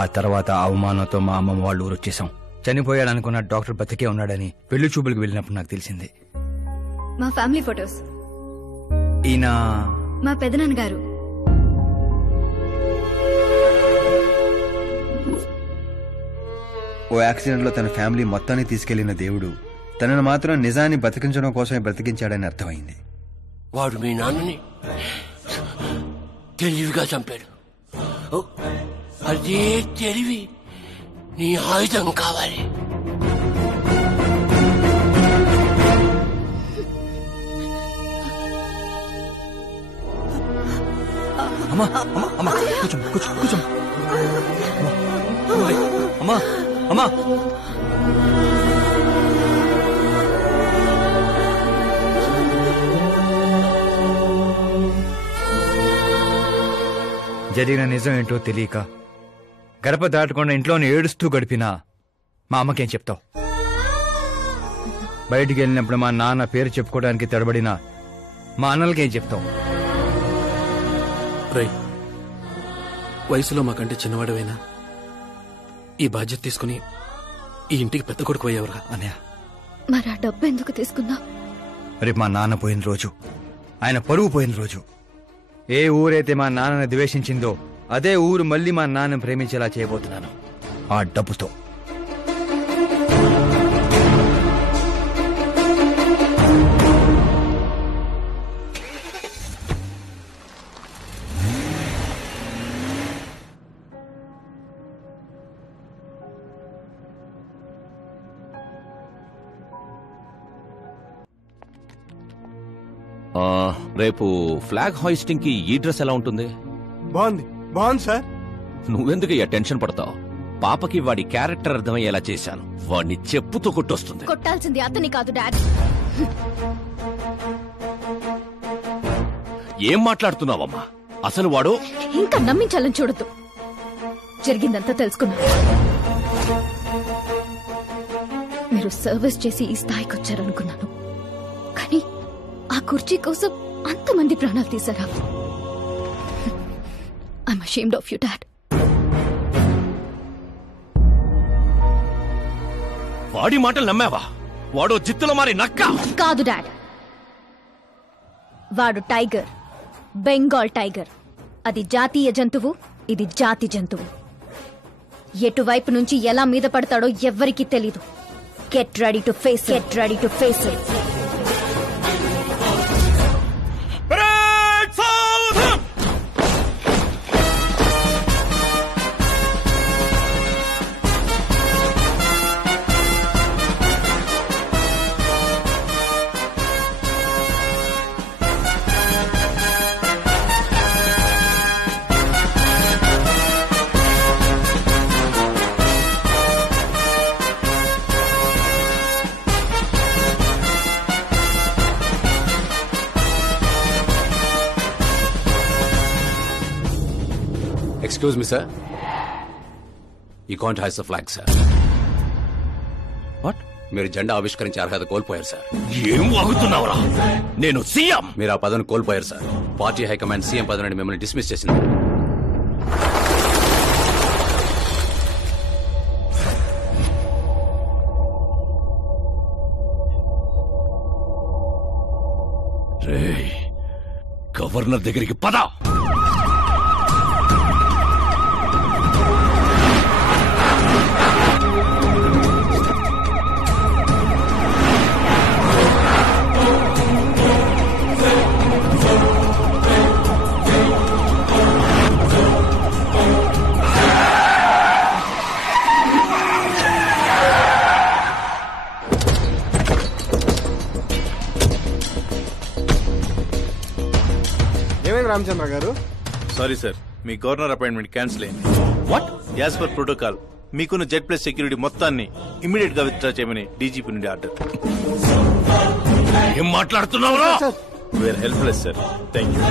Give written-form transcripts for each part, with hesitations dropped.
ఆ తర్వాత అవమానంతో మా అమ్మమ్మ వాళ్ళు ఊరు వచ్చేసాం. చనిపోయాడనుకున్న డాక్టర్ బతికే ఉన్నాడని పెళ్లి చూపులకు వెళ్ళినప్పుడు నాకు తెలిసింది. మా ఫ్యామిలీ ఫొటోస్. ఈయన మా పెదనాన్నగారు. ఓ యాక్సిడెంట్ లో తన ఫ్యామిలీ మొత్తాన్ని తీసుకెళ్లిన దేవుడు తనను మాత్రం నిజాన్ని బతికించడం కోసమే బ్రతికించాడని అర్థమైంది. వాడు మీ నాన్నని తెలివిగా చంపాడు. అదే తెలివి నీ ఆయుధం కావాలి. అమ్మా అమ్మా అమ్మా కూర్చో కూర్చో కూర్చో అమ్మా అమ్మా. జరిగిన నిజం ఏంటో తెలియక గడప దాటకుండా ఇంట్లోనే ఏడుస్తూ గడిపినా మా అమ్మకేం చెప్తావు? బయటికి వెళ్ళినప్పుడు మా నాన్న పేరు చెప్పుకోవడానికి తడబడిన మా అన్నలకేం చెప్తావు? రై, వయసులో మాకంటే చిన్నవాడవైనా ఈ బాధ్యత తీసుకుని ఈ ఇంటికి పెద్ద కొడుకు అయ్యేవరా అన్నయ్య. మరి ఆ డబ్బు ఎందుకు తీసుకున్నా? రేపు మా నాన్న పోయిన రోజు, ఆయన పరువు పోయిన రోజు, ఏ ఊరైతే మా నాన్నని ద్వేషించిందో అదే ఊరు మళ్ళీ మా నాన్న ప్రేమించేలా చేయబోతున్నాను ఆ డబ్బుతో. రేపు ఫ్లాగ్ హాయిస్టింగ్ కి ఈ డ్రెస్ ఎలా ఉంటుంది? బాగుంది బాగుంది సార్. నువ్వెందుకు టెన్షన్ పడతావు? పాపకి వాడి క్యారెక్టర్ అర్థమయ్యేలా చేశాను. వాడిని చెప్పుతో కొట్టొస్తుంది. కొట్టాల్సింది అతని కాదు డాడ్. ఏం మాట్లాడుతున్నావమ్మా? అసలు వాడు ఇంకా నమ్మించాలని చూడద్దు. జరిగిందంతా తెలుసుకున్నా. మీరు సర్వీస్ చేసి ఈ స్థాయికి వచ్చారనుకున్నాను, కానీ ఆ కుర్చీ కోసం అంతమంది ప్రాణాలు తీశారా? I'm ashamed of you dad. వాడి మాటలు నమ్మావా? వాడు జిత్తులో మారి నక్క కాదు డాడ్. వాడు టైగర్, బెంగాల్ టైగర్. అది జాతీయ జంతువు, ఇది జాతి జంతువు. ఎటువైపు నుంచి ఎలా మీద పడతాడో ఎవ్వరికీ తెలీదు. Get ready to face, get ready to face it. Excuse me, sir. You can't hoist the flag, sir. What? మీరు జెండా ఆవిష్కరించే అర్హత కోల్పోయారు సార్. ఏం వాగుతున్నావురా? నేను సీఎం. మీరు ఆ పదవిని కోల్పోయారు సార్. పార్టీ హైకమాండ్ సీఎం పదవి నుండి మిమ్మల్ని డిస్మిస్ చేసింది. రేయ్, గవర్నర్ దగ్గరికి పద. రామచంద్ర గారు, సారీ సార్, మీ గవర్నర్ అపాయింట్మెంట్ క్యాన్సిల్ అయింది. వాట్? యాజ్ పర్ ప్రోటోకాల్ మీకున్న జెడ్ ప్లస్ సెక్యూరిటీ మొత్తాన్ని ఇమ్మీడియట్ గా విత్డ్రా చేయమని డీజీపీ నుండి ఆర్డర్. ఏం మాట్లాడుతున్నావురా? We are helpless sir. Thank you.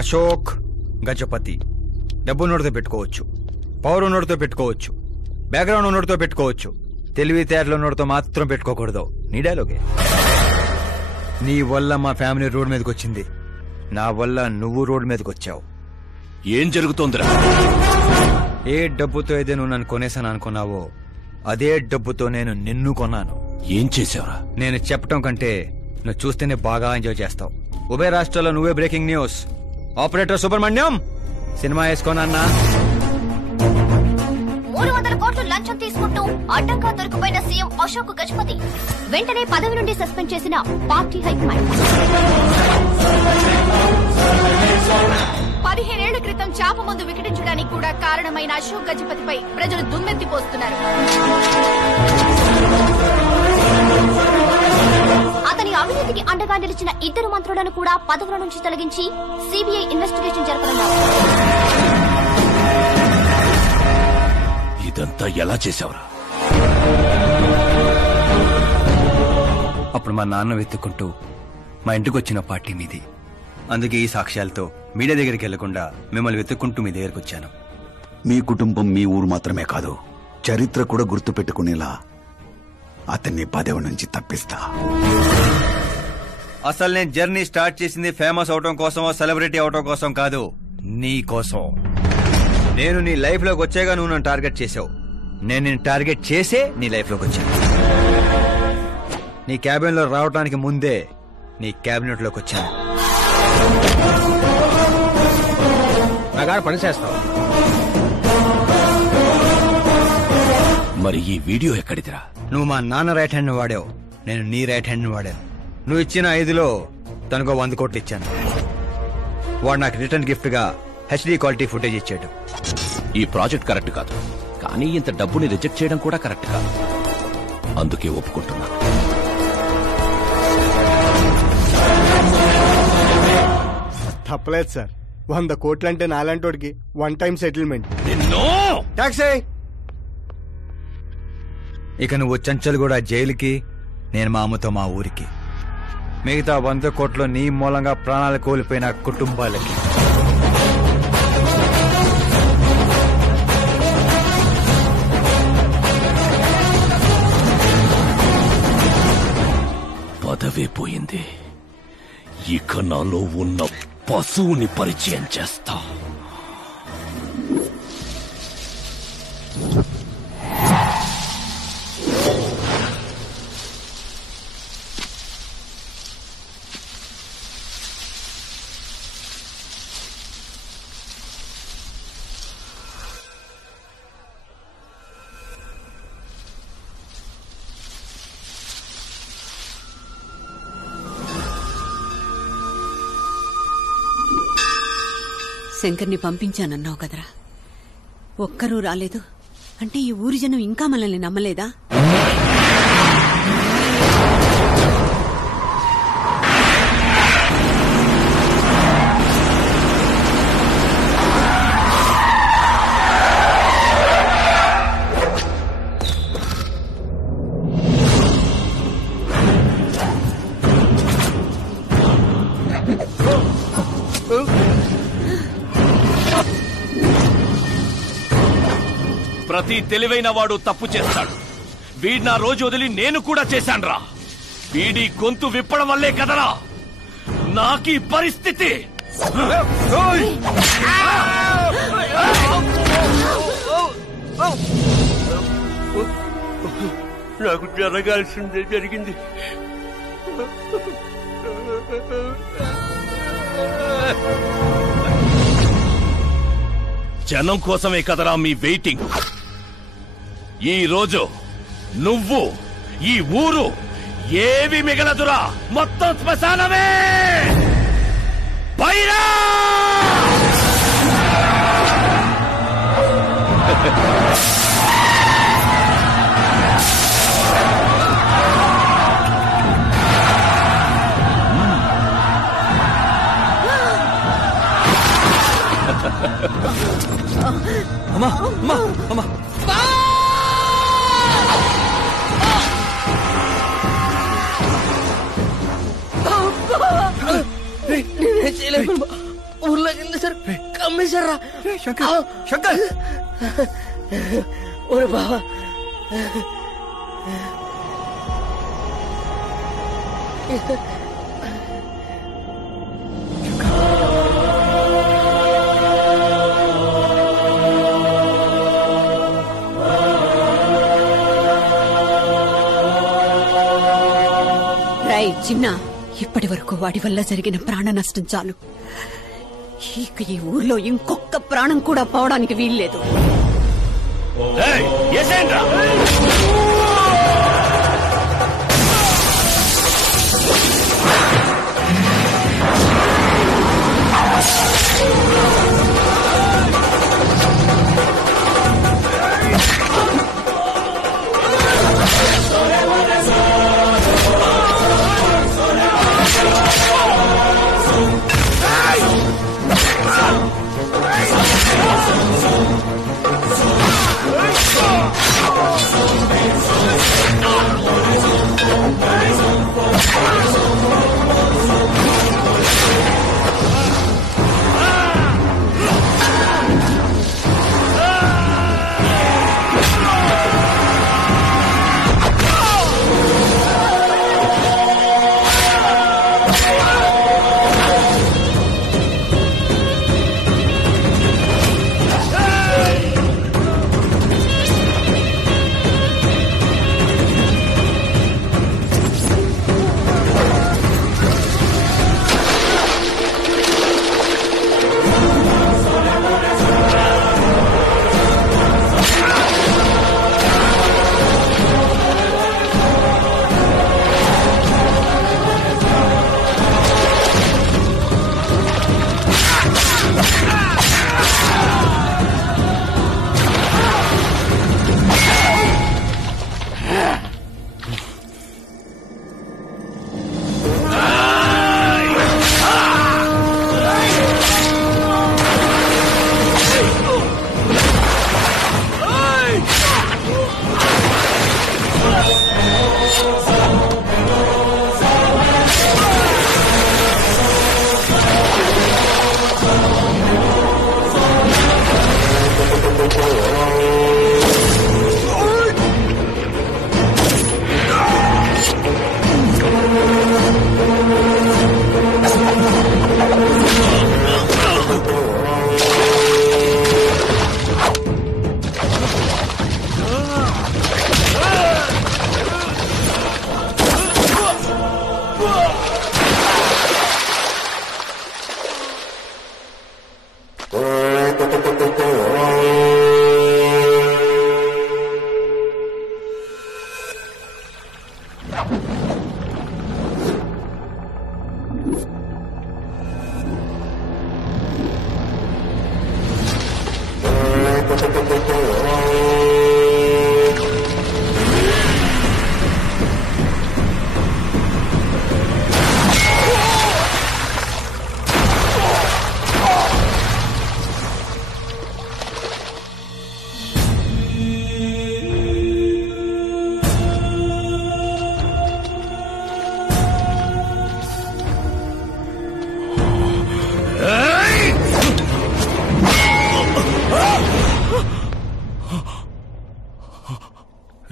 Ashok Gajapathi. డబ్బు నోటితో పెట్టుకోవచ్చు, పవర్ నోటితో పెట్టుకోవచ్చు, బ్యాక్గ్రౌండ్ నోటితో పెట్టుకోవచ్చు, తెలివితేటల నోటితో మాత్రం పెట్టుకోకూడదు. నీ డైలాగే. నీ వల్ల మా ఫ్యామిలీ రోడ్ మీదకి వచ్చింది, నా వల్ల నువ్వు రోడ్ మీదకి వచ్చావు. ఏం జరుగుతోందిరా? ఏ డబ్బుతో అయితే నువ్వు నన్ను కొనేసాను అనుకున్నావో అదే డబ్బుతో నేను నిన్ను కొన్నాను. ఏం చేసావురా? నేను చెప్పటం కంటే నువ్వు చూస్తేనే బాగా ఎంజాయ్ చేస్తావు. ఉభయ రాష్ట్రాల్లో నువ్వే breaking news. Operator Subrahmanyam cinema వేసుకోనన్నా. 300 కోట్లు లంచం తీసుకుంటూ అడ్డంగా దొరికిపోయిన సీఎం అశోక్ గజపతి వెంటనే పదవి నుండి సస్పెండ్ చేసిన పార్టీ హైకమాండ్. 15 ఏళ్ల క్రితం చాప ముందు వికటించడానికి కూడా కారణమైన అశోక్ గజపతిపై ప్రజలు దుమ్మెత్తిపోస్తున్నారు. అతని అవినీతికి అండగా నిలిచిన 2 మంత్రులను కూడా పదవుల నుంచి తొలగించి సిబిఐ ఇన్వెస్టిగేషన్ జరపనున్నారు. ఇదంతా ఎలా చేశావురా? అప్పుడు మా నాన్న వెతుక్కుంటూ మా ఇంటికి వచ్చిన పార్టీ మీది. అందుకే ఈ సాక్ష్యాలతో మీడియా దగ్గరికి వెళ్లకుండా మిమ్మల్ని వెతుక్కుంటూ మీ దగ్గరికి వచ్చాను. మీ కుటుంబం, మీ ఊరు మాత్రమే కాదు, చరిత్ర కూడా గుర్తు పెట్టుకునేలా అతన్ని పదవి నుంచి తప్పిస్తా. అసలు నేను జర్నీ స్టార్ట్ చేసింది ఫేమస్ అవటం కోసమో సెలబ్రిటీ అవటం కోసం కాదు, నీ కోసం. నేను నీ లైఫ్ లోకి వచ్చాగా నువ్వు నన్ను టార్గెట్ చేసావు. నేను నిన్ను టార్గెట్ చేసే నీ లైఫ్ లోకి వచ్చాను. నీ క్యాబిన్ లో రావడానికి ముందే నీ క్యాబినెట్ లోకి వచ్చాను. నాగా పని చేస్తావు. మరి ఈ వీడియో ఎక్కడిదిరా? నువ్వు మా నాన్న రైట్ హ్యాండ్ వాడావు, నేను నీ రైట్ హ్యాండ్ వాడాను. నువ్వు ఇచ్చిన 5లో తనకు 100 కోట్లు ఇచ్చాను. వాడు నాకు రిటర్న్ గిఫ్ట్ గా హెచ్డీ క్వాలిటీ ఫుటేజ్ ఇచ్చాడు. ఈ ప్రాజెక్ట్ కరెక్ట్ కాదు, కానీ ఇంత డబ్బుని రిజెక్ట్ చేయడం కూడా కరెక్ట్ కాదు. అందుకే ఒప్పుకుంటున్నా. తప్పలేదు సార్. 100 కోట్లంటే నాలంటోడికి 1 time settlement. టాక్సీ. ఇక నువ్వు చంచల్ కూడా జైలుకి, నేను మా అమ్మతో మా ఊరికి. మిగతా 100 కోట్లు నీ మూలంగా ప్రాణాలు కోల్పోయిన కుటుంబాలకి. పదవే పోయింది, ఇక నాలో ఉన్న పశువుని పరిచయం చేస్తా. శంకర్ని పంపించానన్నావు కదరా, ఒక్కరూ రాలేదు అంటే ఈ ఊరి జనం ఇంకా మనల్ని నమ్మలేదా? ప్రతి తెలివైన వాడు తప్పు చేస్తాడు. వీడి నా రోజు వదిలి నేను కూడా చేశాన్రా. వీడి గొంతు విప్పడం వల్లే కదరా నాకీ పరిస్థితి. నాకు జరగాల్సిందే జరిగింది. జనం కోసమే కదరా మీ వెయిటింగ్. ఈ రోజు నువ్వు, ఈ ఊరు ఏవి మిగలదురా, మొత్తం శ్మశానమే. పైరా అమ్మా అమ్మా అమ్మా. నేనే చేయలేను. ఊర్లో తగిలింది సార్ కమ్మేశారా శంకర్ ఓరే బావా చిన్న ఇప్పటి వరకు వాడి వల్ల జరిగిన ప్రాణ నష్టం చాలు. ఇక ఈ ఊర్లో ఇంకొక ప్రాణం కూడా పోవడానికి వీల్లేదు.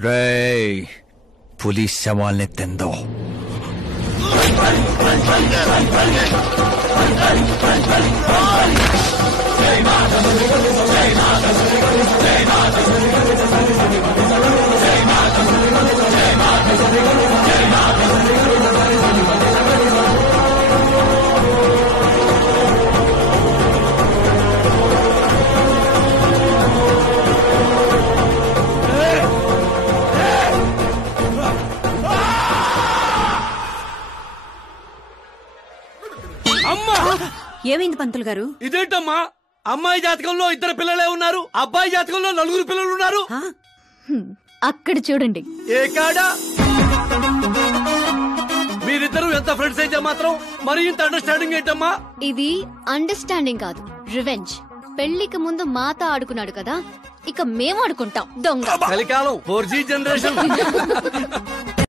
రేయ్ पुलिस శవాల్ని తిందో. ఏమైంది పంతులు గారు? ఇదేంటమ్మా, అమ్మాయి జాతకంలో 2 పిల్లలే ఉన్నారు, అబ్బాయి జాతకంలో 4 పిల్లలు ఉన్నారు. అక్కడ చూడండి. ఏ కాడా మీరిద్దరూ ఎంత ఫ్రెండ్స్ అయితే మాత్రం మరి ఇంత అండర్స్టాండింగ్ ఏంటమ్మా? ఇది అండర్స్టాండింగ్ కాదు, రివెంజ్. పెళ్లికి ముందు మాత ఆడుకున్నాడు కదా, ఇక మేము ఆడుకుంటాం దొంగ. కలికాలం 4G జనరేషన్.